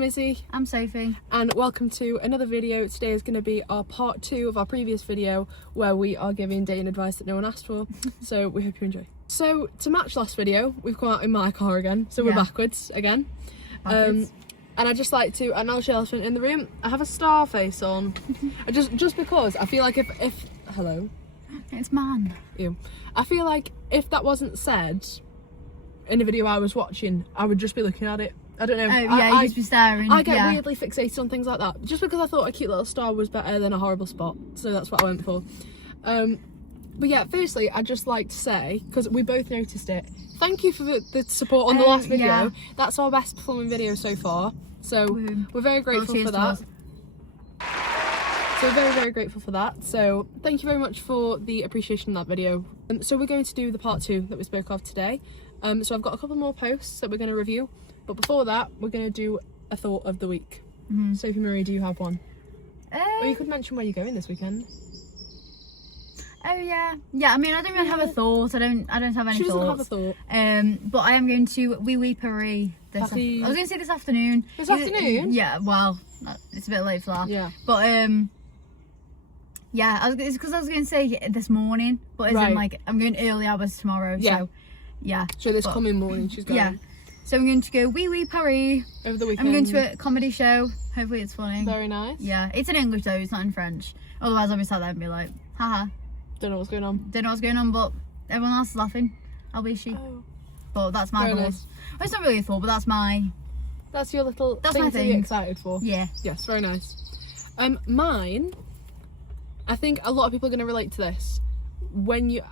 I'm Izzy. I'm Sophie. And welcome to another video. Today is going to be our part 2 of our previous video where we are giving dating advice that no one asked for. So we hope you enjoy. So to match last video, we've come out in my car again. So we're backwards again. And I just like to acknowledge the elephant in the room. I have a star face on. just because I feel like if hello. It's man. Ew. I feel like if that wasn't said in a video I was watching, I would just be looking at it. I don't know. You'd just be staring. I get weirdly fixated on things like that. Just because I thought a cute little star was better than a horrible spot. So that's what I went for. But yeah, firstly, I'd just like to say, because we both noticed it, thank you for the support on the last video. Yeah. That's our best performing video so far. So we're very grateful for that. So we're very, very grateful for that. So thank you very much for the appreciation of that video. So we're going to do the part 2 that we spoke of today. So I've got a couple more posts that we're going to review. But before that, we're going to do a thought of the week. Sophie Marie, do you have one? Or you could mention where you're going this weekend. Oh yeah. I mean, I don't really have a thought. I don't have any thoughts. She doesn't have a thought. But I am going to Paris I was going to say this afternoon. This afternoon? Yeah. Well, it's a bit late for that. Yeah. But yeah, it's because I was going to say this morning, but it's in like I'm going early hours tomorrow. Yeah. So yeah. So this coming morning she's going. Yeah. So I'm going to go Paris over the weekend. I'm going to a comedy show. Hopefully it's funny. Very nice. Yeah, it's in English though, it's not in French. Otherwise I'll be sat there and be like, haha. Don't know what's going on. But everyone else is laughing. I'll be she. Oh. But that's my thought. Nice. Well, it's not really a thought, but that's your little thing to get excited for. Yeah. Yes, very nice. Mine, I think a lot of people are going to relate to this.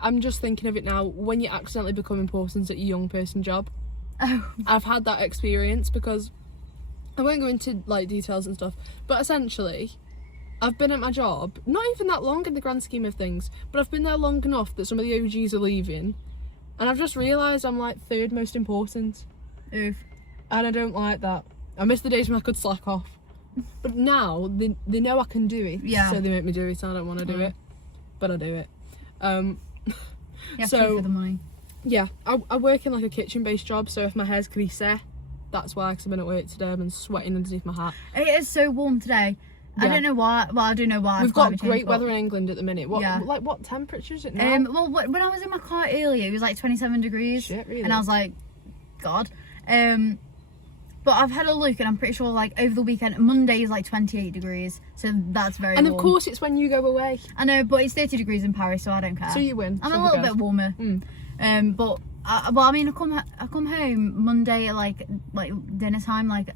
I'm just thinking of it now, when you accidentally become important at your young person job. Oh. I've had that experience because I won't go into like details and stuff, but essentially I've been at my job not even that long in the grand scheme of things, but I've been there long enough that some of the OGs are leaving and I've just realised I'm like third most important. Oof. And I don't like that. I miss the days when I could slack off, but now they know I can do it, so they make me do it and I don't want to do it, but I do it. So for the money. Yeah, I work in like a kitchen based job, so if my hair's greasy, that's why, because I've been at work today. I've been sweating underneath my hat. It is so warm today. Yeah. I don't know why. Well, I do know why. We've got great weather in England at the minute. What temperature is it now? Well, when I was in my car earlier, it was like 27 degrees. Shit, really? And I was like, God. But I've had a look and I'm pretty sure like over the weekend, Monday is like 28 degrees. So that's very warm. And of course it's when you go away. I know, but it's 30 degrees in Paris, so I don't care. So you win. I'm a little bit warmer. But I mean, I come home Monday at like dinner time, like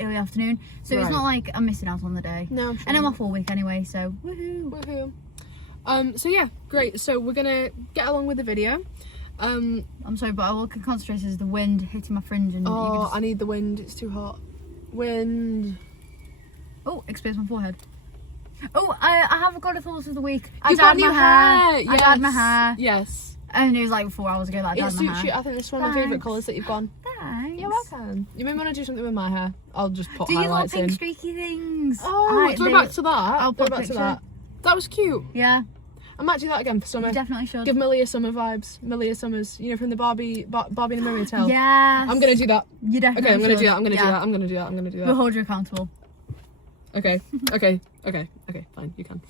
early afternoon. So it's not like I'm missing out on the day. No, I'm sure. And I'm off all week anyway, so woohoo. So yeah, great. So we're gonna get along with the video. I'm sorry, but all I can concentrate is the wind hitting my fringe and I need the wind, it's too hot. Wind. Oh, expose my forehead. Oh, I have got a thought of the week. I dyed my hair. Yes. I dyed my hair. Yes. And it was like 4 hours ago that I dyed my hair. It suits you. I think this is one of my favourite colours that you've gone. Thanks. You're welcome. You may want to do something with my hair. I'll just put highlights in. Do you like pink streaky things? Oh, go back to that. I'll put back to that. That was cute. Yeah. I might do that again for summer. You definitely should. Give Millie a summer vibes. Millie a Summers. You know, from the Barbie and the Mermaid Tale. Yes. I'm going to do that. You definitely Okay, I'm going to do that. I'm going to do that. We'll hold you accountable. Okay, fine, you can.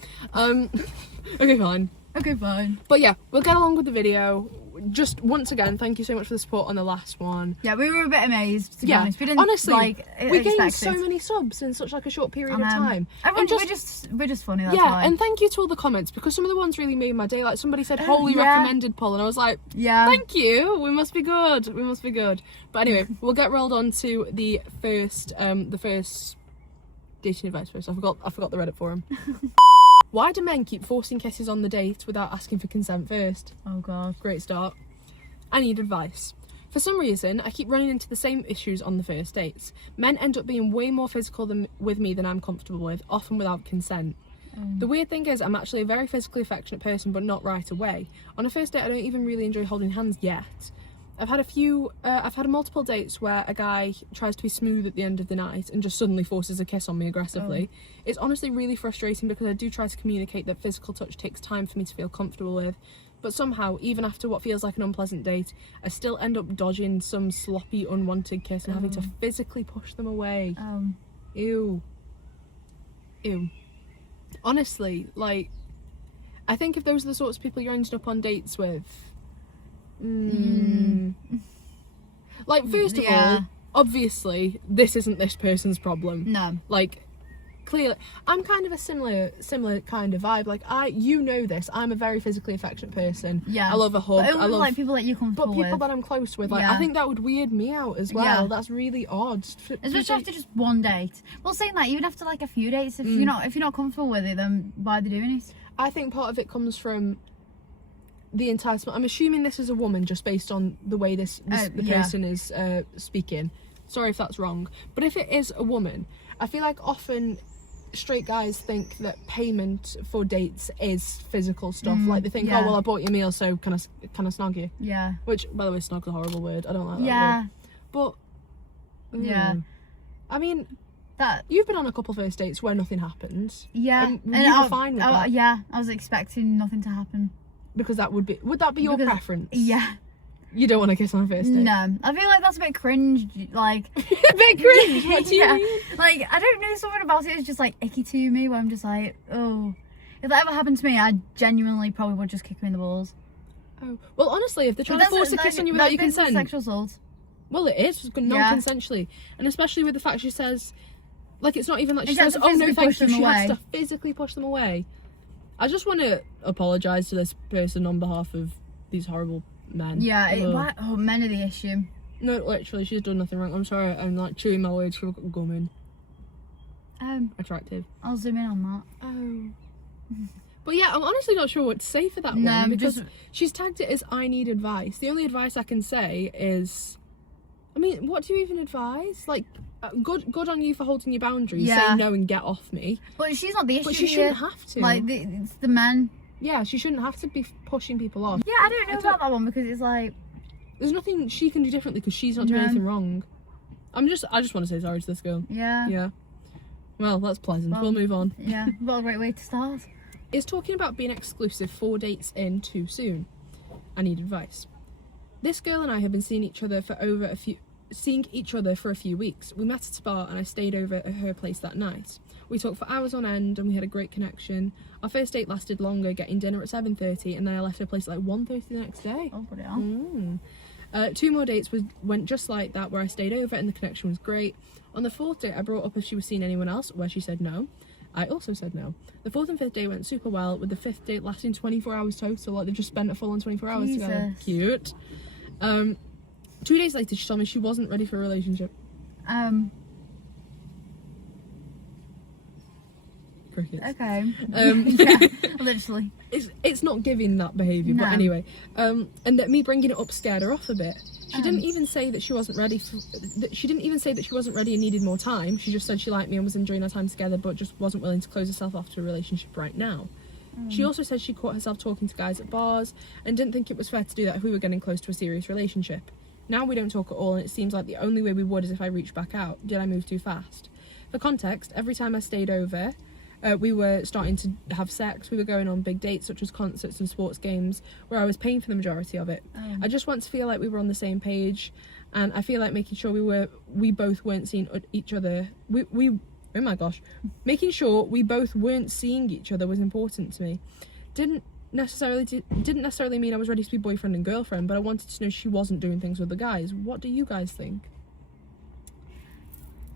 Okay, fine. But yeah, we'll get along with the video. Just once again, thank you so much for the support on the last one. Yeah, we were a bit amazed, to be honest. We didn't, honestly, we gained so many subs in such like a short period of time. We're just funny, that's why. And thank you to all the comments, because some of the ones really made my day. Like somebody said, wholly recommended Paul, and I was like, thank you, we must be good. But anyway, we'll get rolled on to the first dating advice first. I forgot the Reddit forum. Why do men keep forcing kisses on the date without asking for consent first? Oh god. Great start. I need advice. For some reason, I keep running into the same issues on the first dates. Men end up being way more physical with me than I'm comfortable with, often without consent. The weird thing is, I'm actually a very physically affectionate person, but not right away. On a first date, I don't even really enjoy holding hands yet. I've had multiple dates where a guy tries to be smooth at the end of the night and just suddenly forces a kiss on me aggressively. It's honestly really frustrating because I do try to communicate that physical touch takes time for me to feel comfortable with, But somehow, even after what feels like an unpleasant date, I still end up dodging some sloppy, unwanted kiss and having to physically push them away. Ew. Honestly, like, I think if those are the sorts of people you're ending up on dates with, like, first of all, obviously, this isn't this person's problem. No. Like, clearly, I'm kind of a similar kind of vibe. Like, you know this, I'm a very physically affectionate person. Yeah. I love a hug. But I love, like, people that you're comfortable with. But people that I'm close with, like, I think that would weird me out as well. Yeah. That's really odd. Especially after just one date. Well, saying that, even after, like, a few dates, if you're not comfortable with it, then why are they doing it? I think part of it comes from the entitlement. I'm assuming this is a woman just based on the way the person is speaking. Sorry if that's wrong. But if it is a woman, I feel like often straight guys think that payment for dates is physical stuff. Like they think, oh well, I bought you a meal, so can I snog you? Yeah. Which, by the way, snog's a horrible word. I don't like that word. But I mean, that you've been on a couple first dates where nothing happened. Yeah. And you were fine with that. Yeah, I was expecting nothing to happen. Because would that be your preference? Yeah. You don't want to kiss on a first date? No. I feel like that's a bit cringe, like... a bit cringe? What do you mean? Like, I don't know, something about it is just, like, icky to me, where I'm just like, oh. If that ever happened to me, I genuinely probably would just kick her in the balls. Oh. Well, honestly, if they're trying to force a kiss on you without your consent... sexual assault. Well, it is, non-consensually. And especially with the fact she says... Like, it's not even like she says, oh, no, thank you. She has to physically push them away. I just want to apologise to this person on behalf of these horrible men. Yeah, men are the issue. No, literally, she's done nothing wrong. I'm sorry, I'm like chewing my words for gumming. Attractive. I'll zoom in on that. But yeah, I'm honestly not sure what to say for that one, because she's tagged it as I need advice. The only advice I can say is, I mean, what do you even advise? Like, good on you for holding your boundaries. Say no and get off me. But she's not the issue. But she shouldn't have to. Like, it's the men. Yeah, she shouldn't have to be pushing people off. Yeah, I don't know about that one, because it's like... There's nothing she can do differently because she's not doing anything wrong. I just want to say sorry to this girl. Yeah. Yeah. Well, that's pleasant. We'll move on. Yeah, what a great way to start. Is talking about being exclusive 4 dates in too soon? I need advice. This girl and I have been seeing each other for a few weeks. We met at a bar and I stayed over at her place that night. We talked for hours on end and we had a great connection. Our first date lasted longer, getting dinner at 7:30, and then I left her place at like 1:30 the next day. Oh, bloody hell. 2 more dates went just like that, where I stayed over and the connection was great. On the 4th date, I brought up if she was seeing anyone else, where she said no. I also said no. The 4th and 5th date went super well, with the 5th date lasting 24 hours total. Like, they just spent a full on 24 hours together. Cute. 2 days later, she told me she wasn't ready for a relationship. Crickets. Okay. Yeah, literally. It's not giving that behaviour, but anyway. And that me bringing it up scared her off a bit. She didn't even say that she wasn't ready and needed more time. She just said she liked me and was enjoying our time together, but just wasn't willing to close herself off to a relationship right now. She also said she caught herself talking to guys at bars and didn't think it was fair to do that if we were getting close to a serious relationship. Now we don't talk at all, and it seems like the only way we would is if I reached back out. Did I move too fast? For context, every time I stayed over, we were starting to have sex. We were going on big dates such as concerts and sports games where I was paying for the majority of it. I just want to feel like we were on the same page, and I feel like making sure we both weren't seeing each other. Making sure we both weren't seeing each other was important to me. Didn't necessarily mean I was ready to be boyfriend and girlfriend, but I wanted to know she wasn't doing things with the guys. What do you guys think?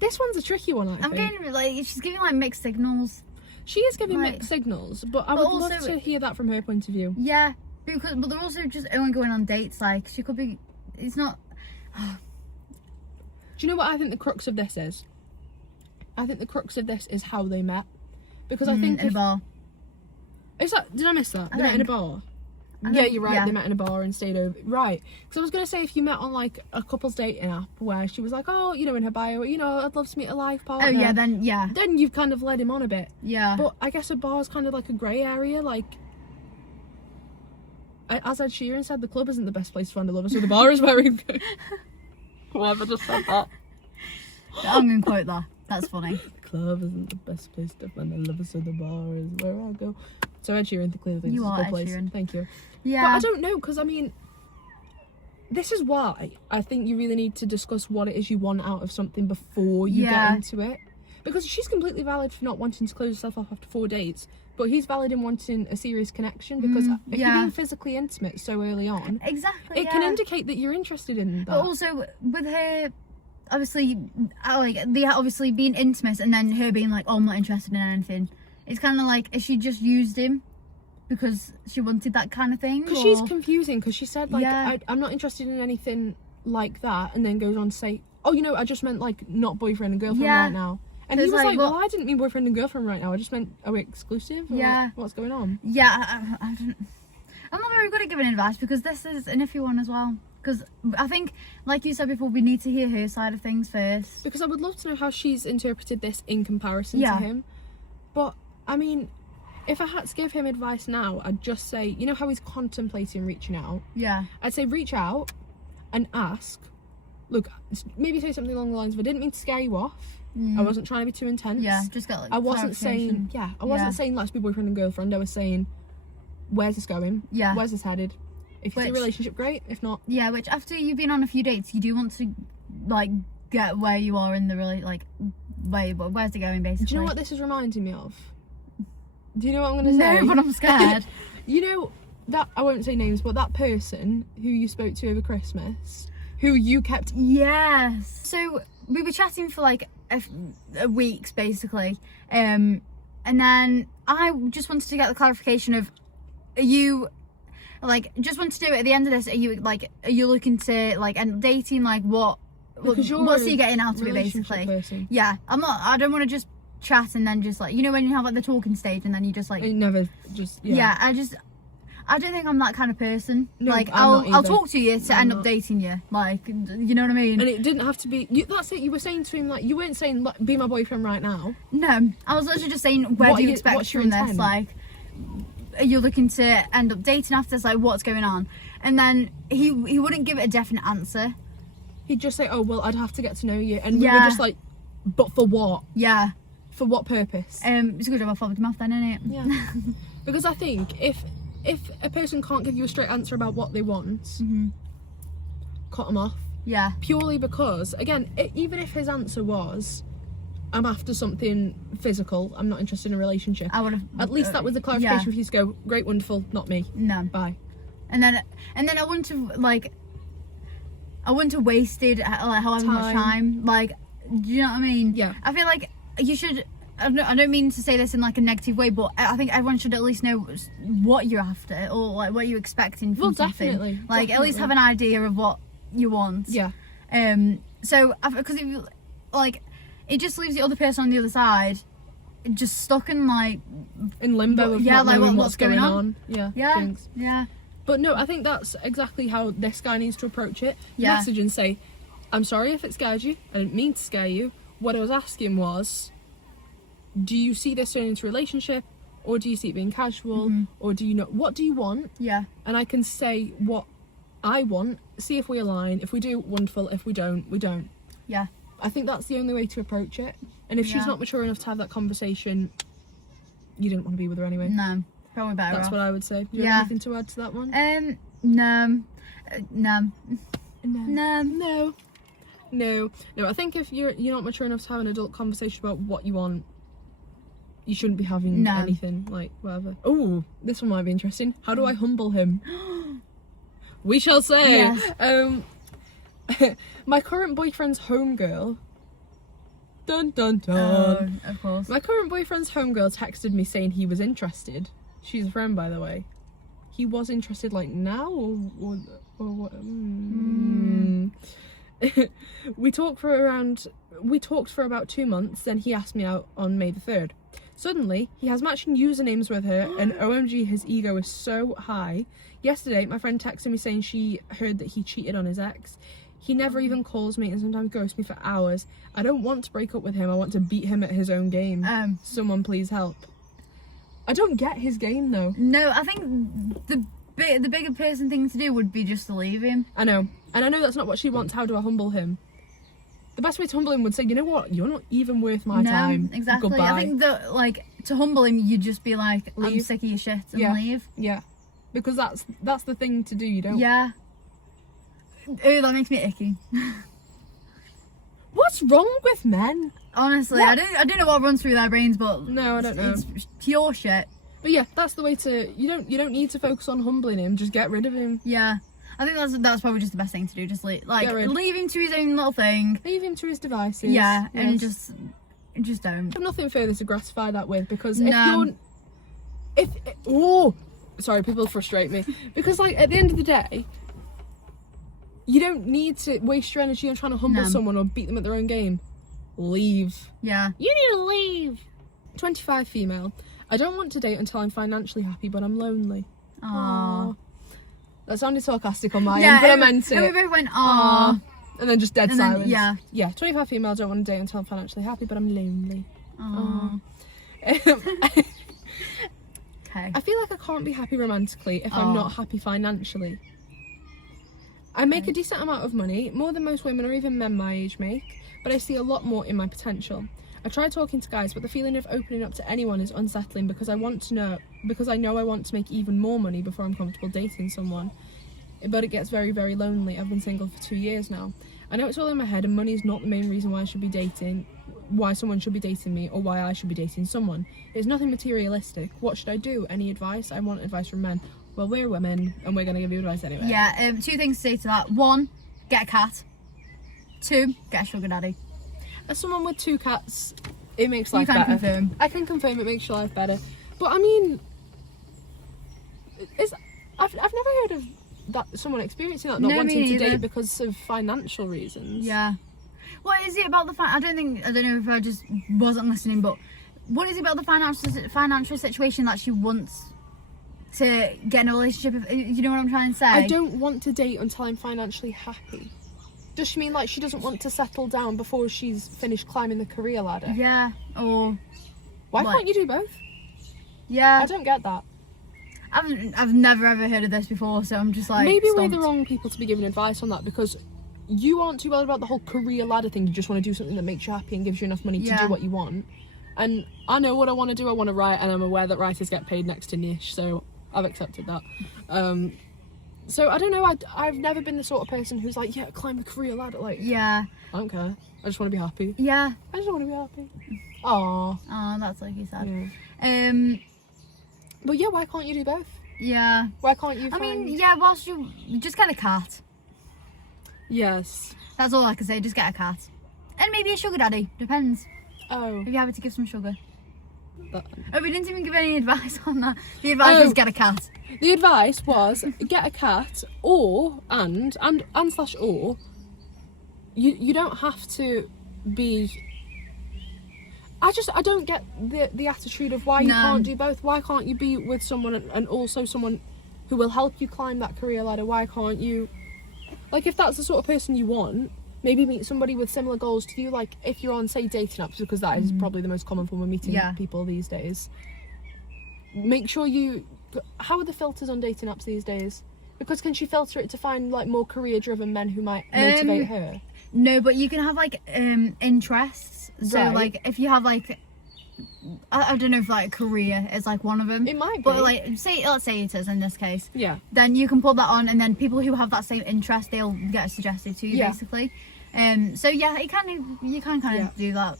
This one's a tricky one, I think. I'm getting, like, she's giving, like, mixed signals. She is giving mixed signals, but I would love to hear that from her point of view. Yeah, but they're also just only going on dates, like, she could be, it's not... Do you know what I think the crux of this is? I think the crux of this is how they met. Because I think in a bar. Did I miss that? They met in a bar? Yeah, you're right. Yeah. They met in a bar and stayed over. Right. Because I was going to say, if you met on, like, a couple's dating app where she was like, oh, you know, in her bio, you know, I'd love to meet a life partner. Oh, yeah, then you've kind of led him on a bit. Yeah. But I guess a bar's kind of like a grey area. Like, as Ed Sheeran said, the club isn't the best place to find a lover, so the bar is where we go. Whoever just said that. I'm going to quote that. That's funny. club isn't the best place to find a lover, so the bar is where I go. So Ed Sheeran clearly thinks it's a good place. Sheeran. Thank you. Yeah. But I don't know, because I mean, this is why I think you really need to discuss what it is you want out of something before you get into it. Because she's completely valid for not wanting to close herself off after 4 dates, but he's valid in wanting a serious connection, because if you're being physically intimate so early on, exactly, it can indicate that you're interested in that. But also with her, obviously, obviously being intimate and then her being like, oh, I'm not interested in anything. It's kind of like, has she just used him because she wanted that kind of thing? Because she's confusing, because she said, like, I'm not interested in anything like that, and then goes on to say, oh, you know, I just meant, like, not boyfriend and girlfriend right now. And he was like, well, I didn't mean boyfriend and girlfriend right now. I just meant, are we exclusive? Or what's going on? Yeah, I'm not very good at giving advice, because this is an iffy one as well. Because I think, like you said before, we need to hear her side of things first. Because I would love to know how she's interpreted this in comparison to him. But, I mean, if I had to give him advice now, I'd just say, you know how he's contemplating reaching out? Yeah. I'd say reach out and ask. Look, maybe say something along the lines of, I didn't mean to scare you off. I wasn't trying to be too intense. Yeah, just got like I wasn't saying, I wasn't saying let's be boyfriend and girlfriend. I was saying, where's this going? Yeah. Where's this headed? If it's a relationship, great. If not. Yeah, which after you've been on a few dates, you do want to, like, get where you are in the where's it going, basically. Do you know what this is reminding me of? Do you know what I'm going to say? No, but I'm scared. You know, that, I won't say names, but that person who you spoke to over Christmas, who you kept... Yes. So, we were chatting for, like, weeks, basically. And then I just wanted to get the clarification of, are you... Like, just want to know at the end of this, are you looking to, like, end up dating? Like, what's he getting out of it, basically? Person. Yeah, I don't want to just chat and then just, like, you know when you have, like, the talking stage and then you just, like... You never just, I don't think I'm that kind of person. No, like, I'll talk to you to end up dating you. Like, you know what I mean? And it didn't have to be... that's it, you were saying to him, like, you weren't saying, like, be my boyfriend right now. No, I was literally just saying, where do you expect from this? Like... You're looking to end up dating after this, like, what's going on? And then he wouldn't give it a definite answer. He'd just say, oh, well, I'd have to get to know you. And we were just like, but for what? Yeah. For what purpose? It's a good job I followed him off then, isn't it? Yeah. Because I think if a person can't give you a straight answer about what they want, cut them off. Yeah. Purely because, again, even if his answer was, I'm after something physical, I'm not interested in a relationship, I would have... At least that was the clarification for you to go, great, wonderful, not me. No. Bye. And then I wouldn't have, like... I wouldn't have wasted, like, however much time. Like, do you know what I mean? Yeah. I feel like you should... I don't mean to say this in, like, a negative way, but I think everyone should at least know what you're after, or, like, what you're expecting from something. Definitely. Like, at least have an idea of what you want. Yeah. So, because if you... Like... It just leaves the other person on the other side just stuck in, like... In limbo of not like, knowing what's going on. Yeah. But no, I think that's exactly how this guy needs to approach it. Yeah. Message and say, I'm sorry if it scared you. I didn't mean to scare you. What I was asking was, do you see this turning into a relationship? Or do you see it being casual? Or do you know... What do you want? Yeah. And I can say what I want, see if we align. If we do, wonderful. If we don't, we don't. Yeah. I think that's the only way to approach it. And if she's not mature enough to have that conversation, you didn't want to be with her anyway. No, probably better That's off. what I would say. Do you have anything to add to that one? No. I think if you're not mature enough to have an adult conversation about what you want, you shouldn't be having anything, like, whatever. Oh, this one might be interesting. How do I humble him? We shall say. Yes. My current boyfriend's homegirl. Dun dun dun. Oh, of course. My current boyfriend's homegirl texted me saying he was interested. She's a friend, by the way. He was interested, like, now or what? We talked for about 2 months. Then he asked me out on May the 3rd. Suddenly, he has matching usernames with her, and OMG, his ego is so high. Yesterday, my friend texted me saying she heard that he cheated on his ex. He never even calls me and sometimes ghosts me for hours. I don't want to break up with him. I want to beat him at his own game. Someone please help. I don't get his game though. No, I think the bigger person thing to do would be just to leave him. I know. And I know that's not what she wants. How do I humble him? The best way to humble him would say, you know what, you're not even worth my No, time. exactly. Goodbye. I think that, like, to humble him, you'd just be like, I'm Leave. sick of your shit, and Yeah. leave. Yeah. Because that's the thing to do, you don't... Yeah. Ooh, that makes me icky. What's wrong with men? Honestly, What? I don't know what runs through their brains, but No, I don't know. It's pure shit. But yeah, that's the way to... You don't need to focus on humbling him, just get rid of him. Yeah. I think that's probably just the best thing to do. Just leave him to his own little thing. Leave him to his devices. Yeah, and Yes. just don't. I have nothing further to gratify that with, because No. sorry, people frustrate me, because like at the end of the day, you don't need to waste your energy on trying to humble No. someone or beat them at their own game. Leave. Yeah. You need to leave. 25 female. I don't want to date until I'm financially happy, but I'm lonely. Aww. That sounded sarcastic on my end, but I meant And we it. both went, aww. And then just dead And then, silence. yeah. Yeah, 25 female, don't want to date until I'm financially happy, but I'm lonely. Aww. Okay. I feel like I can't be happy romantically if I'm not happy financially. I make a decent amount of money, more than most women or even men my age make, but I see a lot more in my potential. I try talking to guys, but the feeling of opening up to anyone is unsettling because I know I want to make even more money before I'm comfortable dating someone. But it gets very, very lonely. I've been single for 2 years now. I know it's all in my head, and money is not the main reason why someone should be dating me, or why I should be dating someone. It's nothing materialistic. What should I do? Any advice? I want advice from men. Well, we're women, and we're going to give you advice anyway. Yeah, 2 things to say to that. 1, get a cat. 2, get a sugar daddy. As someone with 2 cats, it makes life You can better. confirm. I can confirm it makes your life better. But I mean, I've never heard of that someone experiencing that, not No, me wanting to neither. date because of financial reasons. Yeah. What is it about the I don't know if I just wasn't listening, but what is it about the financial situation that she wants to get in a relationship? You know what I'm trying to say? I don't want to date until I'm financially happy. Does she mean like she doesn't want to settle down before she's finished climbing the career ladder? Yeah. Or Why what? can't you do both? Yeah. I don't get that. I've never ever heard of this before, so I'm just like, Maybe we're stumped. the wrong people to be giving advice on that, because you aren't too bothered about the whole career ladder thing. You just want to do something that makes you happy and gives you enough money to do what you want. And I know what I want to do. I want to write, and I'm aware that writers get paid next to niche, so I've accepted that. So I don't know. I've never been the sort of person who's like, yeah, climb the career ladder. Like, Yeah. I don't care. I just want to be happy. Yeah. I just want to be happy. Aww. Oh, that's like you said. Yeah. But yeah, why can't you do both? Yeah. Why can't you? I Find... mean, yeah. Whilst you just get a cat. Yes. That's all I can say. Just get a cat, and maybe a sugar daddy. Depends. Oh. If you're happy to give some sugar. That... Oh, we didn't even give any advice on that. The advice was get a cat. The advice was get a cat, or you don't have to be. I don't get the attitude of why you can't do both. Why can't you be with someone and also someone who will help you climb that career ladder? Why can't you, like, if that's the sort of person you want, maybe meet somebody with similar goals to you, like if you're on, say, dating apps, because that is probably the most common form of meeting people these days. Make sure how are the filters on dating apps these days? Because can she filter it to find like more career driven men who might motivate her? No, but you can have like interests. So like if you have like I don't know if like career is like one of them. It might be. But like let's say it is in this case. Yeah. Then you can put that on, and then people who have that same interest, they'll get suggested to you basically. So yeah, you can kind of do that.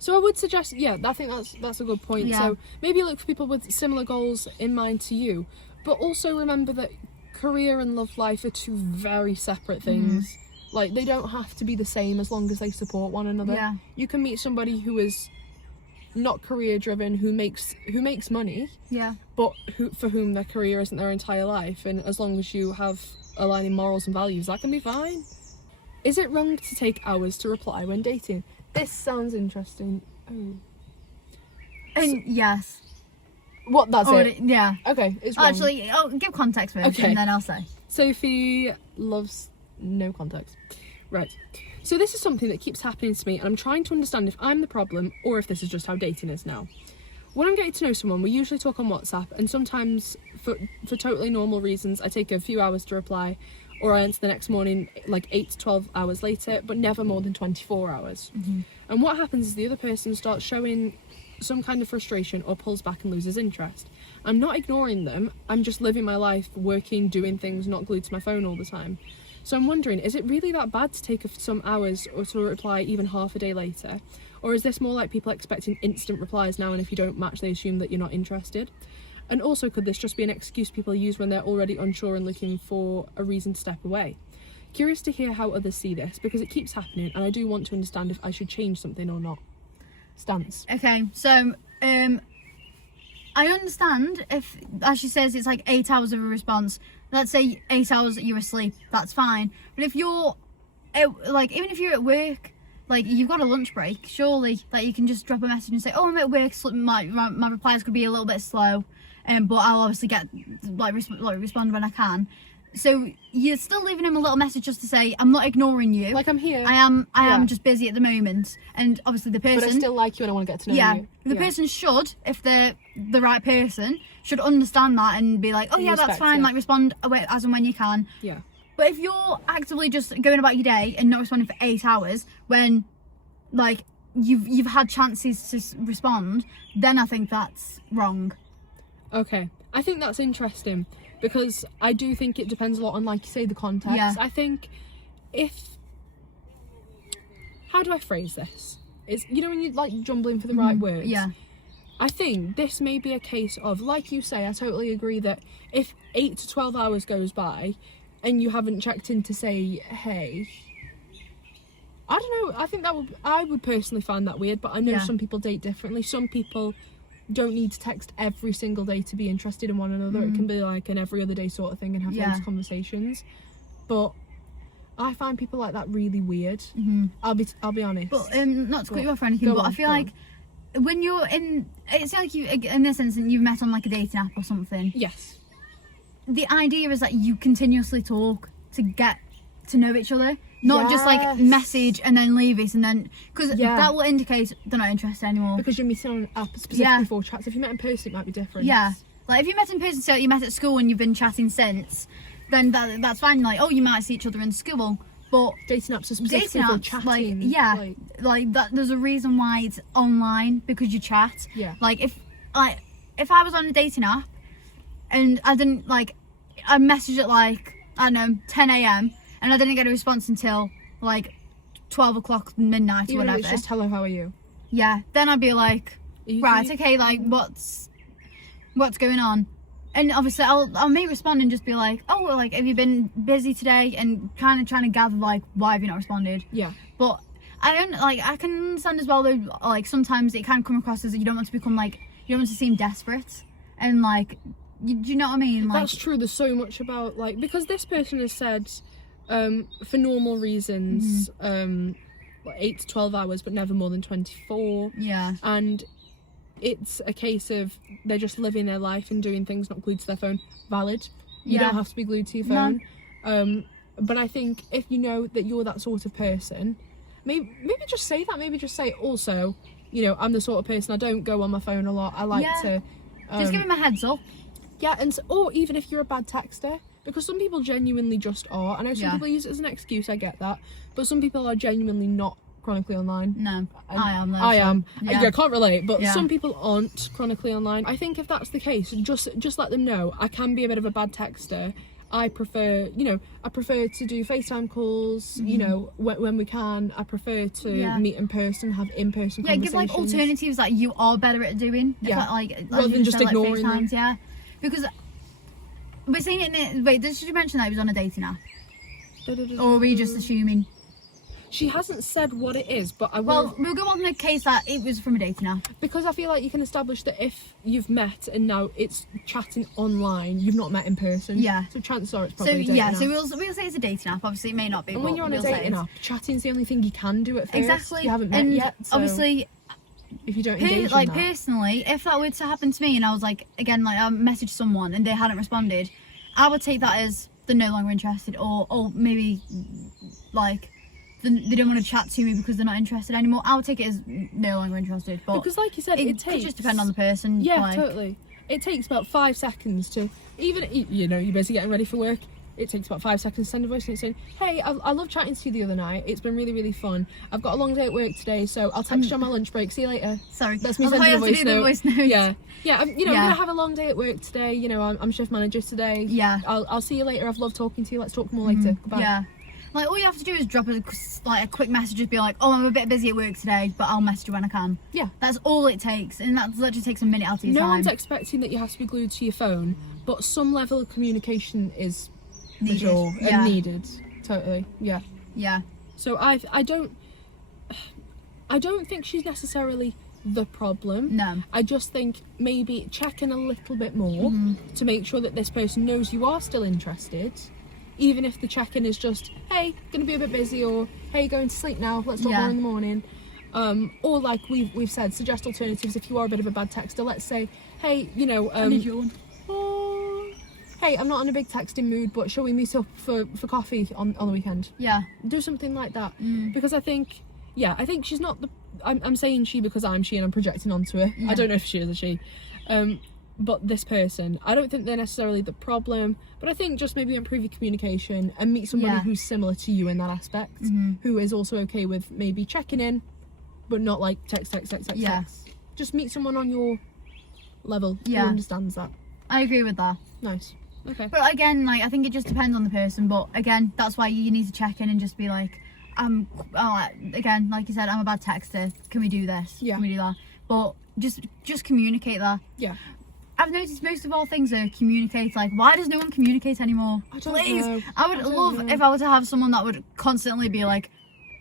So I would suggest, I think that's a good point. Yeah. So maybe look for people with similar goals in mind to you, but also remember that career and love life are 2 very separate things. Like, they don't have to be the same as long as they support one another. Yeah. You can meet somebody who is not career driven, who makes money, but for whom their career isn't their entire life, and as long as you have aligning morals and values, that can be fine. Is it wrong to take hours to reply when dating? This sounds interesting. Oh. And yes. What? That's it? Yeah. Okay, it's wrong. Actually, I'll give context first, and then I'll say. Sophie loves no context. Right. So this is something that keeps happening to me, and I'm trying to understand if I'm the problem or if this is just how dating is now. When I'm getting to know someone, we usually talk on WhatsApp, and sometimes for totally normal reasons I take a few hours to reply, or I answer the next morning like 8 to 12 hours later, but never more than 24 hours. And what happens is the other person starts showing some kind of frustration or pulls back and loses interest. I'm not ignoring them, I'm just living my life, working, doing things, not glued to my phone all the time. So I'm wondering, is it really that bad to take some hours or to reply even half a day later? Or is this more like people expecting instant replies now, and if you don't match they assume that you're not interested? And also, could this just be an excuse people use when they're already unsure and looking for a reason to step away? Curious to hear how others see this, because it keeps happening and I do want to understand if I should change something or not. Stance. Okay, so I understand if, as she says, it's like 8 hours of a response. Let's say 8 hours that you're asleep, that's fine. But if you're like, even if you're at work, like you've got a lunch break, surely like you can just drop a message and say, oh, I'm at work, so my replies could be a little bit slow, but I'll obviously get respond when I can. So you're still leaving him a little message just to say, I'm not ignoring you. Like, I'm here. I am just busy at the moment. And obviously the person... But I still like you and I want to get to know you. The person should, if they're the right person, should understand that and be like, oh yeah, that's fine, like respond as and when you can. Yeah. But if you're actively just going about your day and not responding for 8 hours when, like, you've had chances to respond, then I think that's wrong. Okay. I think that's interesting, because I do think it depends a lot on, like you say, the context. Yeah. I think how do I phrase this? It's, you know, when you're like jumbling for the right words. Yeah. I think this may be a case of, like you say, I totally agree that if 8 to 12 hours goes by and you haven't checked in to say, hey, I don't know, I think I would personally find that weird, but I know some people date differently. Some people don't need to text every single day to be interested in one another. It can be like an every other day sort of thing and have those conversations. But I find people like that really weird. I'll be honest. But not to cut you off or anything, but I feel like when you're in, it's like you, in this instance, you've met on like a dating app or something. Yes. The idea is that you continuously talk to get to know each other, not just like message and then leave it, and then, because that will indicate they're not interested anymore. Because you're meeting on an app specifically for chats. If you met in person, it might be different. Yeah. Like if you met in person, so you met at school and you've been chatting since, then that's fine. Like, oh, you might see each other in school. But dating apps are specifically for chatting. Like that. There's a reason why it's online, because you chat. Yeah. Like if I was on a dating app and I didn't I messaged at like, I don't know, 10 a.m. and I didn't get a response until like 12 o'clock midnight or whatever. It's just hello, how are you? Yeah. Then I'd be like, right, okay, like what's going on? And obviously I may respond and just be like, oh, well, like, have you been busy today? And kind of trying to gather like, why have you not responded? Yeah. But I can understand as well though, like sometimes it can come across as you don't want to become like, you don't want to seem desperate, and like, do you know what I mean? Like, that's true. There's so much about, like, because this person has said for normal reasons 8 to 12 hours but never more than 24. Yeah. And it's a case of they're just living their life and doing things not glued to their phone. Valid. You don't have to be glued to your phone. No. But I think if you know that you're that sort of person, maybe just say that. Maybe just say, also, you know, I'm the sort of person, I don't go on my phone a lot. I like to... just give him a heads up. Yeah, and or even if you're a bad texter, because some people genuinely just are. I know some people use it as an excuse, I get that. But some people are genuinely not chronically online. No, I am. I am. Yeah. I can't relate, but some people aren't chronically online. I think if that's the case, just let them know. I can be a bit of a bad texter. I prefer to do FaceTime calls, you know, when we can. I prefer to meet in person, have in-person conversations. Give like alternatives that you are better at doing. Rather than just ignoring them. Yeah, because we're seeing it. Wait, did you mention that he was on a dating app? Or were you just assuming? She hasn't said what it is, but I will... Well, we'll go on the case that it was from a dating app. Because I feel like you can establish that if you've met and now it's chatting online, you've not met in person. Yeah. So chances are it's probably a dating app. So we'll say it's a dating app. Obviously, it may not be. And when you're on a dating app, chatting's the only thing you can do at first. Exactly. You haven't met yet. So obviously, if you don't engage in that. Personally, if that were to happen to me and I was like, again, like I messaged someone and they hadn't responded, I would take that as they're no longer interested, or maybe like... they don't want to chat to me because they're not interested anymore. I would take it as no longer interested. But because, like you said, it takes... could just depend on the person. Yeah, totally. It takes about 5 seconds to... Even, you know, you're busy getting ready for work. it takes about 5 seconds to send a voice note saying, hey, I love chatting to you the other night. It's been really, really fun. I've got a long day at work today, so I'll text you on my lunch break. See you later. Sorry. That's me sending a voice note. Yeah. Yeah, I'm gonna have a long day at work today. You know, I'm shift manager today. Yeah. I'll see you later. I've loved talking to you. Let's talk more later. Goodbye. Yeah. Like, all you have to do is drop a quick message, just be like, oh, I'm a bit busy at work today, but I'll message you when I can. Yeah. That's all it takes, and that literally takes a minute out of your time. No one's expecting that you have to be glued to your phone, but some level of communication is Needed. and needed. Totally. Yeah. Yeah. So I don't think she's necessarily the problem. No. I just think maybe check in a little bit more to make sure that this person knows you are still interested. Even if the check-in is just, hey, gonna be a bit busy, or hey, going to sleep now, let's talk more in the morning. Or like we've said, suggest alternatives if you are a bit of a bad texter. Let's say, hey, you know, I need yawn. Hey, I'm not in a big texting mood, but shall we meet up for coffee on the weekend? Yeah. Do something like that. Because I think she's not the... I'm saying she because I'm she and I'm projecting onto her. Yeah. I don't know if she is a she. But this person, I don't think they're necessarily the problem, but I think just maybe improve your communication and meet somebody who's similar to you in that aspect, who is also okay with maybe checking in, but not like text. Just meet someone on your level who understands that. I agree with that. Nice. Okay. But again, like, I think it just depends on the person, but again, that's why you need to check in and just be like, again, like you said, I'm a bad texter, can we do this? Yeah. Can we do that? But just communicate that. Yeah. I've noticed most of all things are communicate. Like, why does no one communicate anymore? I don't Please. know. I would love if I were to have someone that would constantly be like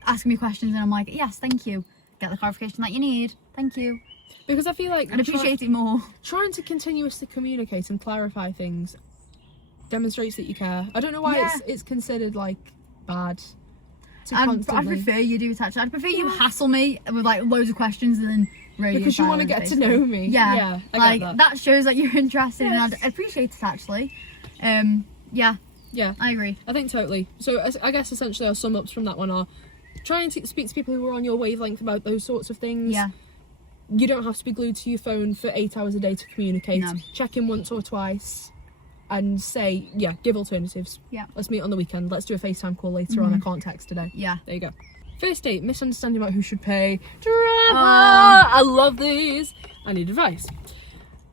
asking me questions, and I'm like, yes, thank you. Get the clarification that you need. Thank you. Because I feel like I'd appreciate it more. Trying to continuously communicate and clarify things demonstrates that you care. I don't know why it's considered like bad. I'd prefer you do attach. I'd prefer you hassle me with like loads of questions and then radio because you want to get to know me. Yeah, I like get that shows that you're interested, and I'd appreciate it actually. Yeah, I agree. I think totally. So I guess essentially our sum ups from that one are trying to speak to people who are on your wavelength about those sorts of things. Yeah. You don't have to be glued to your phone for 8 hours a day to communicate. No. Check in once or twice and say, give alternatives. Yeah. Let's meet on the weekend. Let's do a FaceTime call later on. I can't text today. Yeah. There you go. First date, misunderstanding about who should pay. Drama! I love these. I need advice.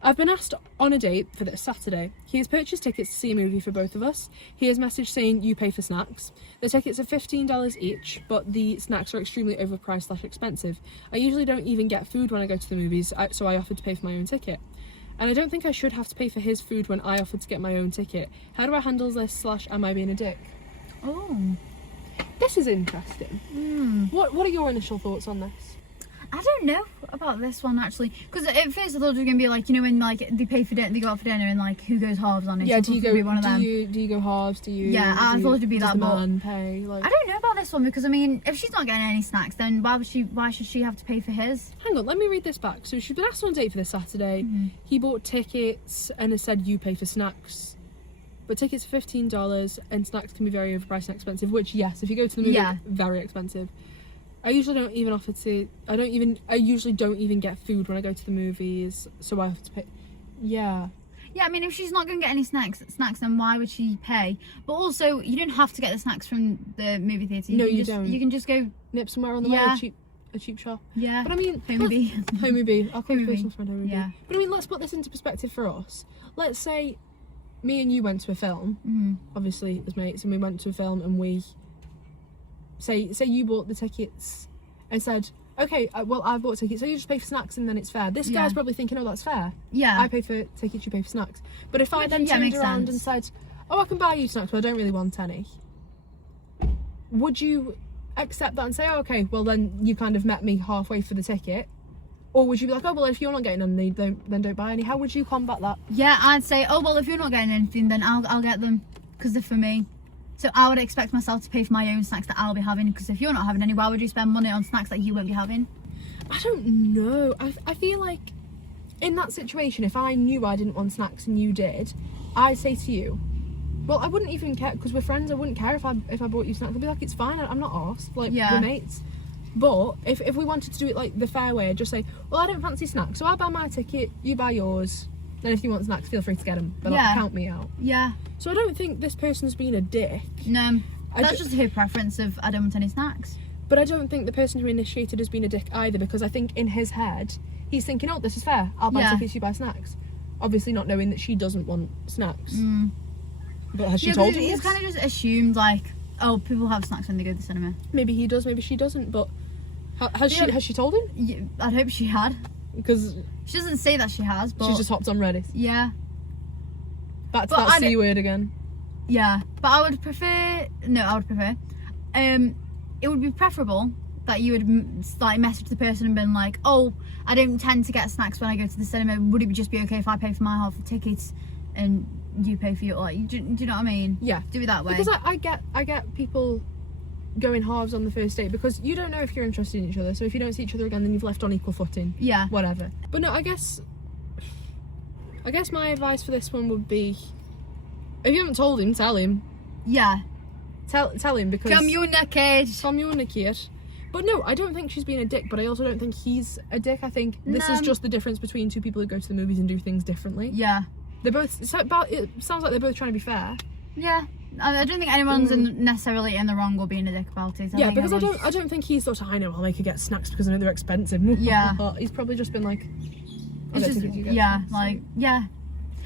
I've been asked on a date for this Saturday. He has purchased tickets to see a movie for both of us. He has messaged saying, you pay for snacks. The tickets are $15 each, but the snacks are extremely overpriced / expensive. I usually don't even get food when I go to the movies, so I offered to pay for my own ticket. And I don't think I should have to pay for his food when I offered to get my own ticket. How do I handle this / am I being a dick? Oh. This is interesting. What are your initial thoughts on this? I don't know about this one actually, because at first I thought it was gonna be like, you know, when like they pay for dinner, they go out for dinner, and like who goes halves on it. Yeah, so do you go one of them? Do you go halves? Do you? Yeah, I thought it'd be does that. the But man pay? Like... I don't know about this one, because I mean, if she's not getting any snacks, then why should she have to pay for his? Hang on, let me read this back. So she's been asked on a date for this Saturday. He bought tickets and has said you pay for snacks. But tickets are $15 and snacks can be very overpriced and expensive, which yes, if you go to the movie, very expensive. I usually don't even offer to, I usually don't even get food when I go to the movies, so I have to pay. Yeah. Yeah, I mean, if she's not going to get any snacks, then why would she pay? But also, you don't have to get the snacks from the movie theatre. No, you don't. You can just go nip somewhere on the way, a cheap shop. Yeah. But I mean, Homey bee. I'll call Homey personal friend Homey bee. But I mean, let's put this into perspective for us. Let's say me and you went to a film, obviously as mates, and we went to a film and we say you bought the tickets and said, okay, well I bought tickets, so you just pay for snacks and then it's fair. This guy's probably thinking, oh, that's fair. Yeah. I pay for tickets, you pay for snacks. But if I then turned around and said, oh, I can buy you snacks, but I don't really want any, would you accept that and say, oh, okay, well then you kind of met me halfway for the ticket? Or would you be like, oh, well, if you're not getting any, then don't buy any? How would you combat that? Yeah, I'd say, oh, well, if you're not getting anything, then I'll get them, because they're for me. So I would expect myself to pay for my own snacks that I'll be having, because if you're not having any, why would you spend money on snacks that you won't be having? I don't know. I feel like in that situation, if I knew I didn't want snacks and you did, I'd say to you, well, I wouldn't even care, because we're friends, I wouldn't care if I bought you snacks. I'd be like, it's fine, I'm not arsed, like, we're mates. But if we wanted to do it like the fair way, I'd just say, well, I don't fancy snacks, so I buy my ticket, you buy yours, then if you want snacks, feel free to get them, but Yeah. count me out. Yeah. So I don't think this person's being a dick. No. I That's ju- just her preference of I don't want any snacks. But I don't think the person who initiated has been a dick either, because I think in his head, he's thinking, oh, this is fair. I'll buy Yeah. tickets, you buy snacks. Obviously not knowing that she doesn't want snacks. But has she Yeah, told but him he's this? kind of just assumed like, oh, people have snacks when they go to the cinema. Maybe he does, maybe she doesn't, but has she told him? Yeah, I'd hope she had. Because She doesn't say that she has, but she's just hopped on Reddit. yeah, Back to But that I C word again. yeah. But I would prefer. No, I would prefer. It would be preferable that you would like message the person and been like, oh, I don't tend to get snacks when I go to the cinema. Would it just be okay if I pay for my half of the tickets and you pay for your like? Do you know what I mean? Yeah. Do it that way. Because I get people going halves on the first date, because you don't know if you're interested in each other, so if you don't see each other again, then you've left on equal footing. Yeah. Whatever. But no, I guess my advice for this one would be, if you haven't told him, tell him. Yeah. Tell him, because Communicate. But no, I don't think she's being a dick, but I also don't think he's a dick. I think this is No. just the difference between two people who go to the movies and do things differently. Yeah. They're both, it sounds like they're both trying to be fair. Yeah. I don't think anyone's necessarily in the wrong or being a dick about it. Yeah, think because everyone's- I don't think he's thought, I know I'll make her get snacks because I know they're expensive. Yeah. He's probably just been like, It's just, yeah, like, yeah.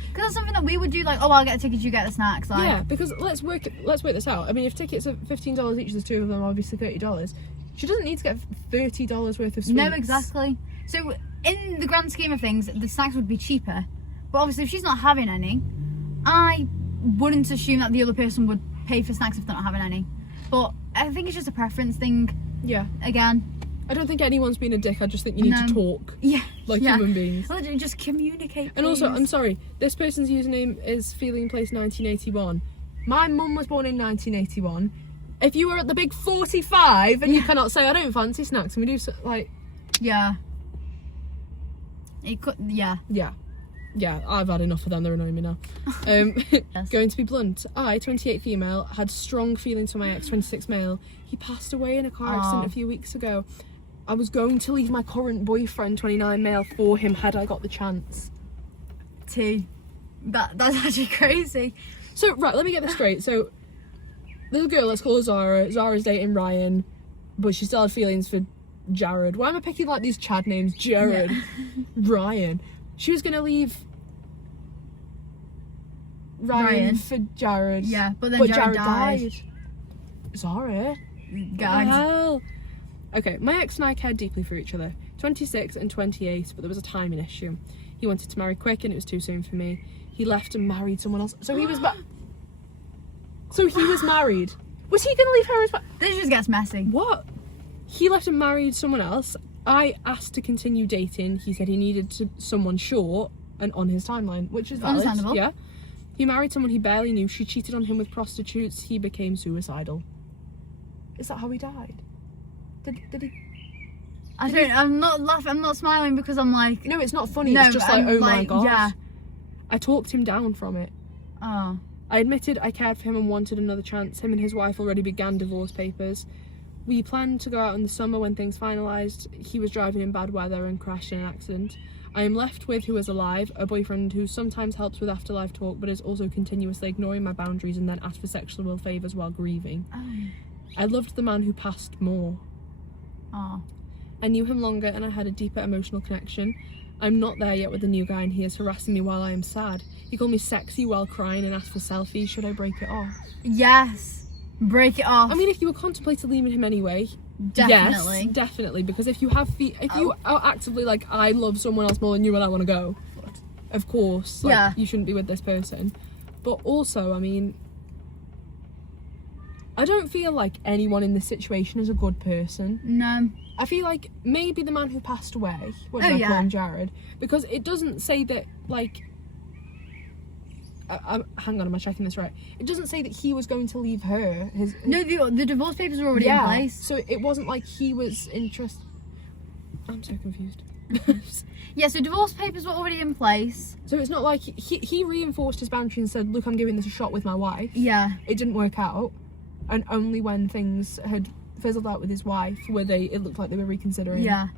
Because that's something that we would do, like, oh, I'll get a ticket, you get the snacks. Like, yeah, because let's work this out. I mean, if tickets are $15 each, there's two of them, obviously $30. She doesn't need to get $30 worth of sweets. no, exactly. So, in the grand scheme of things, the snacks would be cheaper. But obviously, if she's not having any, I wouldn't assume that the other person would pay for snacks if they're not having any. But I think it's just a preference thing, Yeah. again. I don't think anyone's being a dick. I just think you need to talk Yeah. like yeah. human beings. Well, just communicate, And also, please. I'm sorry, this person's username is Feeling Place 1981. My mum was born in 1981. If you were at the big 45 and you cannot say, I don't fancy snacks, and we do, like... Yeah. It could, yeah. Yeah, I've had enough of them, they're annoying me now. Yes. Going to be blunt, I, 28 female, had strong feelings for my ex, 26 male. He passed away in a car accident a few weeks ago. I was going to leave my current boyfriend, 29 male, for him had I got the chance. That's actually crazy. So, right, let me get this straight. So, there's a girl, let's call her Zara. Zara's dating Ryan, but she still had feelings for Jared. Why am I picking like these Chad names? Jared, Ryan. She was going to leave Ryan for Jared. Yeah, but then Jared died. Zara? Guys. Hell. Okay, my ex and I cared deeply for each other. 26 and 28, but there was a timing issue. He wanted to marry quick and it was too soon for me. He left and married someone else. So he was So he was married. Was he going to leave her as well? This just gets messy. What? He left and married someone else. I asked to continue dating. He said he needed someone short and on his timeline, which is valid. Understandable. Yeah. He married someone he barely knew. She cheated on him with prostitutes. He became suicidal. Is that how he died? Did he? I'm not laughing. I'm not smiling because I'm like. No, it's not funny. No, It's just I'm like, oh my like, god. yeah. I talked him down from it. Oh. I admitted I cared for him and wanted another chance. Him and his wife already began divorce papers. We planned to go out in the summer when things finalised. He was driving in bad weather and crashed in an accident. I am left with, who is alive, a boyfriend who sometimes helps with afterlife talk but is also continuously ignoring my boundaries and then asks for sexual favours while grieving. I loved the man who passed more. Oh. I knew him longer and I had a deeper emotional connection. I'm not there yet with the new guy and he is harassing me while I am sad. He called me sexy while crying and asked for selfies. Should I break it off? Yes. Break it off. I mean, if you were contemplating leaving him anyway, definitely. yes, definitely. Because if you have, if you are actively like, I love someone else more than you and I want to go, of course, like, Yeah. you shouldn't be with this person. But also, I mean, I don't feel like anyone in this situation is a good person. No. I feel like maybe the man who passed away, what did Oh, I call yeah. him, Jared? Because it doesn't say that, like, hang on, am I checking this right? It doesn't say that he was going to leave her. No, the divorce papers were already in place. So it wasn't like he was interested. I'm so confused. Yeah, so divorce papers were already in place. So it's not like he reinforced his boundary and said, look, I'm giving this a shot with my wife. Yeah. It didn't work out. And only when things had fizzled out with his wife it looked like they were reconsidering. Yeah.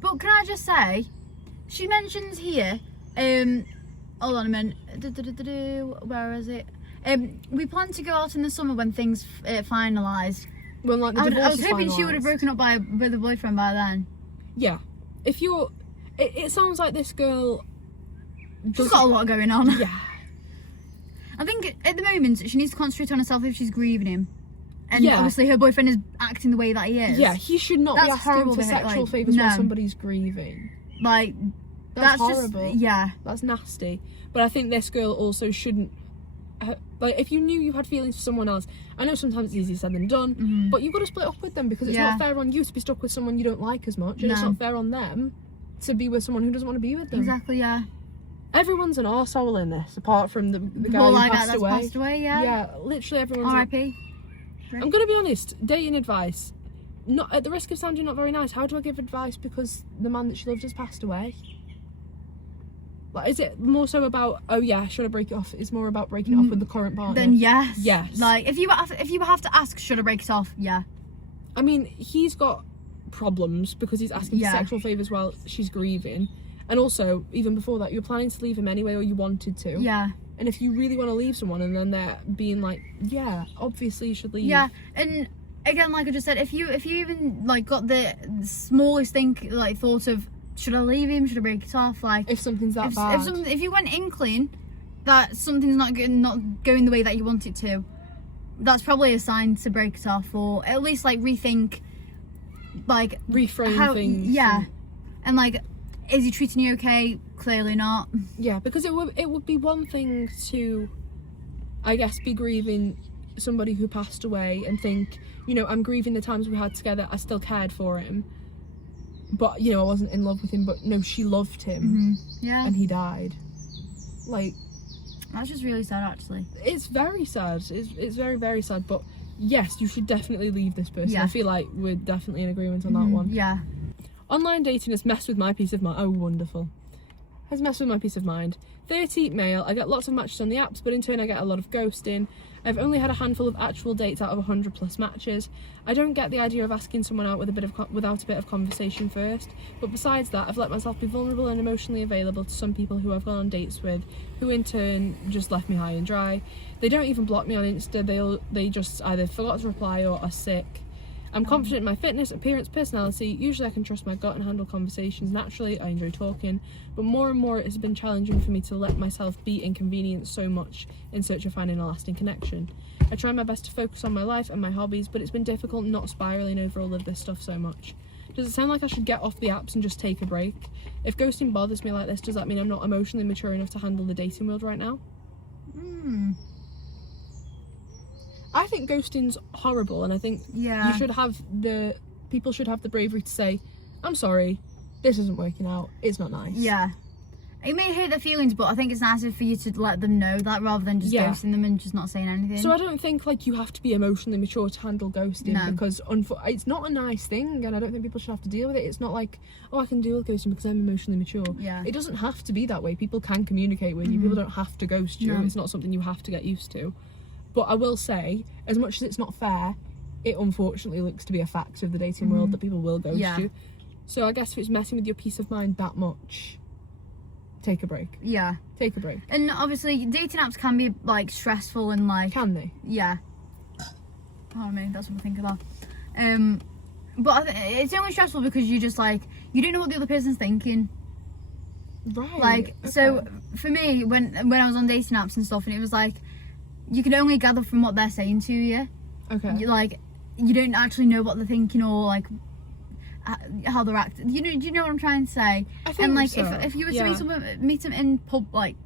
But can I just say, she mentions here Hold on a minute. Where is it? We plan to go out in the summer when things finalised. When like the I divorce was is hoping she finalised. would have broken up with a boyfriend by then. Yeah. If you're... It sounds like this girl... She's got a lot going on. Yeah. I think at the moment she needs to concentrate on herself if she's grieving him. And Yeah. obviously her boyfriend is acting the way that he is. Yeah, he should not be That's asking horrible for behaviour, sexual like, favours while no. somebody's grieving. Like, That's just... horrible. Yeah. That's nasty. But I think this girl also shouldn't... like, if you knew you had feelings for someone else, I know sometimes it's easier said than done, but you've got to split up with them because it's not fair on you to be stuck with someone you don't like as much, and it's not fair on them to be with someone who doesn't want to be with them. Exactly, yeah. Everyone's an arsehole in this, apart from the guy Well, who like passed that's away. passed away, yeah. Yeah, literally everyone's... R.I.P. I'm going to be honest, dating advice, not at the risk of sounding not very nice, how do I give advice because the man that she loved has passed away? Like, is it more so about, oh yeah, should I break it off? It's more about breaking it off with the current partner. Then yes. Yes. Like, if you have to ask, should I break it off? Yeah. I mean, he's got problems because he's asking for Yeah. sexual favours while she's grieving. And also, even before that, you're planning to leave him anyway, or you wanted to. Yeah. And if you really want to leave someone and then they're being like, yeah, obviously you should leave. Yeah. And again, like I just said, if you even like got the smallest thought of, should I leave him? Should I break it off? Like, If something's that bad. if you went inkling that something's not going the way that you want it to, that's probably a sign to break it off, or at least like rethink, like reframe things. Yeah, and like, is he treating you okay? Clearly not. Yeah, because it would be one thing to, I guess, be grieving somebody who passed away and think, you know, I'm grieving the times we had together. I still cared for him. But, you know, I wasn't in love with him, but no, she loved him. Yeah. And he died. Like, That's just really sad, actually. it's very sad. It's very, very sad. But yes, you should definitely leave this person. Yeah. I feel like we're definitely in agreement on that one. Yeah. Online dating has messed with my peace of mind. Oh, wonderful. Has messed with my peace of mind. 30, male. I get lots of matches on the apps, but in turn I get a lot of ghosting. I've only had a handful of actual dates out of 100 plus matches. I don't get the idea of asking someone out without a bit of conversation first, but besides that, I've let myself be vulnerable and emotionally available to some people who I've gone on dates with, who in turn just left me high and dry. They don't even block me on Insta, they just either forgot to reply or are sick. I'm confident in my fitness, appearance, personality. Usually I can trust my gut and handle conversations naturally. I enjoy talking, but more and more it has been challenging for me to let myself be inconvenienced so much in search of finding a lasting connection. I try my best to focus on my life and my hobbies, but it's been difficult not spiraling over all of this stuff so much. Does it sound like I should get off the apps and just take a break? If ghosting bothers me like this, does that mean I'm not emotionally mature enough to handle the dating world right now? I think ghosting's horrible, and I think people should have the bravery to say, I'm sorry, this isn't working out, it's not nice. Yeah. It may hurt their feelings, but I think it's nicer for you to let them know that rather than just ghosting them and just not saying anything. So I don't think like you have to be emotionally mature to handle ghosting, because it's not a nice thing, and I don't think people should have to deal with it. It's not like, oh, I can deal with ghosting because I'm emotionally mature. Yeah. It doesn't have to be that way. People can communicate with you. People don't have to ghost you. No. It's not something you have to get used to. But I will say, as much as it's not fair, it unfortunately looks to be a fact of the dating world that people will ghost you. So I guess if it's messing with your peace of mind that much, take a break. Yeah. Take a break. And obviously, dating apps can be like stressful and like. Can they? Yeah. Pardon me, that's what I think about. But it's only stressful because you just like, you don't know what the other person's thinking. Right. Like, so for me, when I was on dating apps and stuff, and it was like, you can only gather from what they're saying to you. Okay. You don't actually know what they're thinking or like how they're acting. Do you know what I'm trying to say? I think and like so. if you were to meet them in public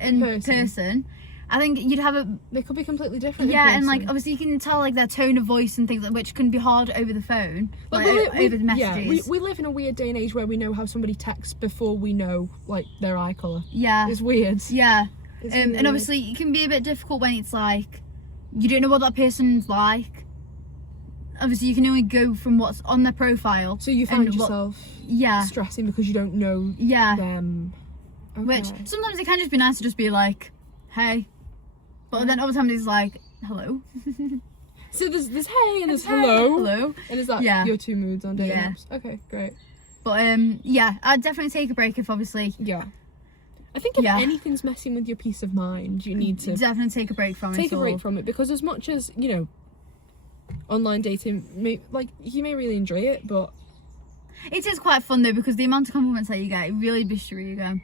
in person, I think you'd have they could be completely different. Yeah, in and like person. obviously you can tell like their tone of voice and things like, which can be hard over the phone, over the messages. Yeah, we live in a weird day and age where we know how somebody texts before we know like their eye colour. Yeah, it's weird. Yeah. It's And weird. obviously it can be a bit difficult when it's like you don't know what that person's like. Obviously you can only go from what's on their profile. So you find yourself stressing because you don't know them. Okay. Which sometimes it can just be nice to just be like, hey. But then other times it's like, hello. So there's hey and there's hello. Hello. And is that your two moods on dating apps? Okay, great. But yeah, I'd definitely take a break if obviously. Yeah. I think if anything's messing with your peace of mind, you need to definitely take a break from it. Take a break from it, because as much as, you know, online dating, you may really enjoy it, but it is quite fun though, because the amount of compliments that you get, it really boosts your ego.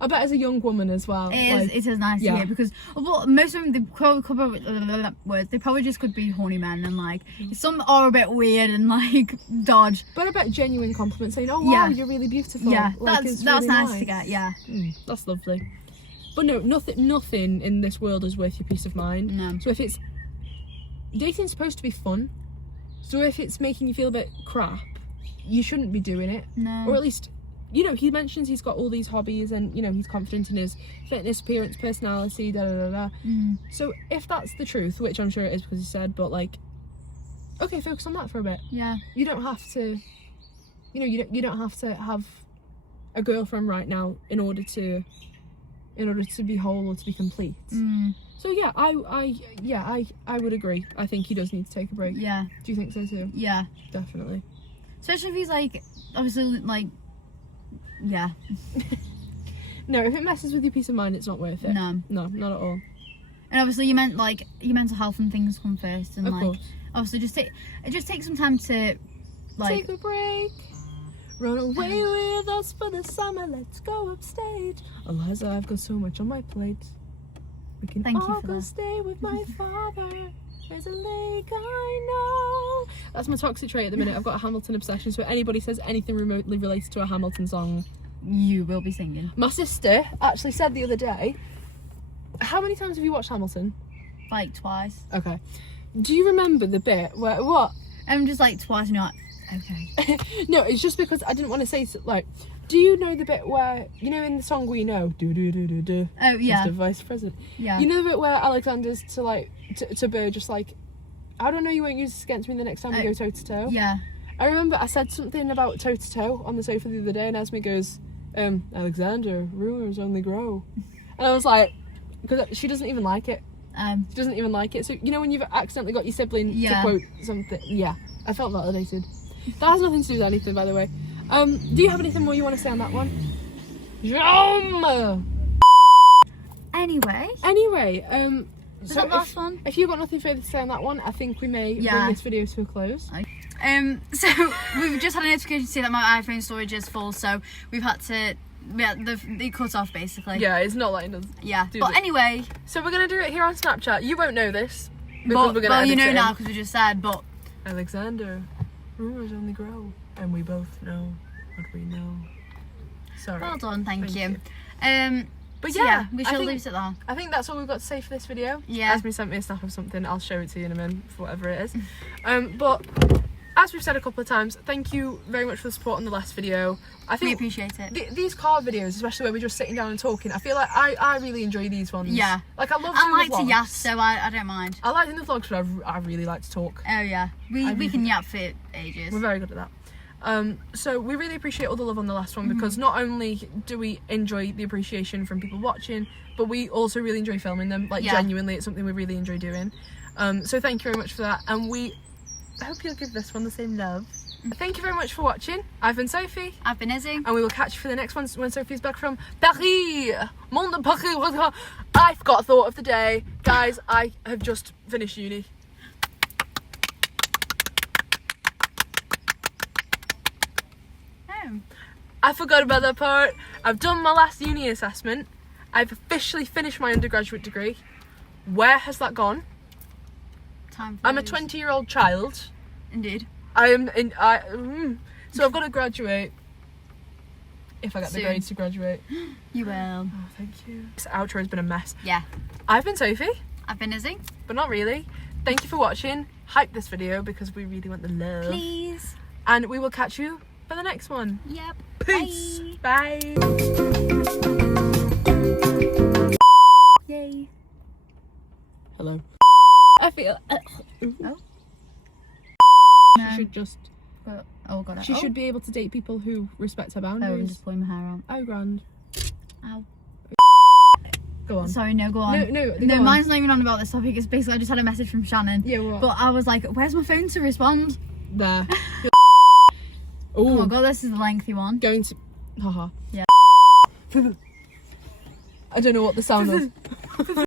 I bet as a young woman as well. It is nice to hear, because most of them, they probably just could be horny men, and like some are a bit weird and like dodge. But I bet genuine compliments saying, "Oh wow, you're really beautiful." Yeah, like, that's really nice to get. Yeah, that's lovely. But no, nothing in this world is worth your peace of mind. No. So if it's dating's supposed to be fun, so if it's making you feel a bit crap, you shouldn't be doing it. No. Or at least, you know, he mentions he's got all these hobbies, and you know, he's confident in his fitness, appearance, personality, So if that's the truth, which I'm sure it is because he said, but like, okay, focus on that for a bit. Yeah. You don't have to, you know, you don't have to have a girlfriend right now in order to be whole or to be complete. So yeah, I would agree. I think he does need to take a break. Yeah. Do you think so too? Yeah. Definitely. Especially if he's like, obviously, like, yeah. No, if it messes with your peace of mind, it's not worth it. No, not at all. And obviously, you meant like your mental health and things come first, and Of like, course. obviously, just take some time to, like, take a break. Run away with us for the summer. Let's go upstate. Eliza, I've got so much on my plate. We can Thank you all for go that. stay with my father. There's a lake I know. That's my toxic trait at the minute. I've got a Hamilton obsession, so if anybody says anything remotely related to a Hamilton song, you will be singing. My sister actually said the other day, how many times have you watched Hamilton? Like twice. Okay. Do you remember the bit where, what? I'm just like twice, and you're like, okay. No, it's just because I didn't want to say, like, do you know the bit where, you know in the song We Know, do do do do do, Oh yeah. Mr. Vice President. Yeah. You know the bit where Alexander's to like, to Burr, just like, I don't know, you won't use this against me the next time we go toe to toe. Yeah. I remember I said something about toe to toe on the sofa the other day, and Esme goes, Alexander, rumours only grow. And I was like, because she doesn't even like it. She doesn't even like it. So, you know when you've accidentally got your sibling to quote something? Yeah, I felt validated. That has nothing to do with anything, by the way. Do you have anything more you want to say on that one? Anyway, is so that the last one? if you've got nothing further to say on that one, I think we may bring this video to a close. So we've just had a notification to say that my iPhone storage is full, so we've had to, it cut off basically. Yeah, it's not letting us. Yeah, but anyway. So we're gonna do it here on Snapchat. You won't know this. But, well, you know now because we just said, but. Alexander, rumours only grow, and we both know what we know. Sorry. Well done, thank you. But so yeah, we shall leave it there. I think that's all we've got to say for this video. Yeah. Esme sent me a snap of something. I'll show it to you in a minute for whatever it is. But as we've said a couple of times, thank you very much for the support on the last video. I think we appreciate it. These car videos, especially where we're just sitting down and talking, I feel like I really enjoy these ones. Yeah. Like I love doing I like the vlogs. to yap, so I don't mind. I like doing the vlogs, but I really like to talk. Oh yeah, we can yap for ages. We're very good at that. So we really appreciate all the love on the last one, because not only do we enjoy the appreciation from people watching, but we also really enjoy filming them. Like genuinely, it's something we really enjoy doing. So thank you very much for that, and I hope you'll give this one the same love. Thank you very much for watching. I've been Sophie. I've been Izzy. And we will catch you for the next one when Sophie's back from Paris. Monde de Paris. I forgot thought of the day. Guys, I have just finished uni. I forgot about that part. I've done my last uni assessment. I've officially finished my undergraduate degree. Where has that gone? I'm a 20-year-old child. Indeed. So I've got to graduate. If I get the grades to graduate. You will. Oh, thank you. This outro has been a mess. Yeah. I've been Sophie. I've been Izzy. But not really. Thank you for watching. Hype this video because we really want the love. Please. And we will catch you for the next one. Yep. Peace. Bye. Yay. Hello. I feel. Oh. She should just. Oh god. She should be able to date people who respect her Oh, I'm boundaries. just pulling my hair out. Oh, grand. Ow. Go on. Sorry, no, go on. No, mine's not even on about this topic. It's basically I just had a message from Shannon. Yeah, what? But I was like, where's my phone to respond? There. Oh my god, this is a lengthy one. Going to. Haha. Yeah. I don't know what the sound was.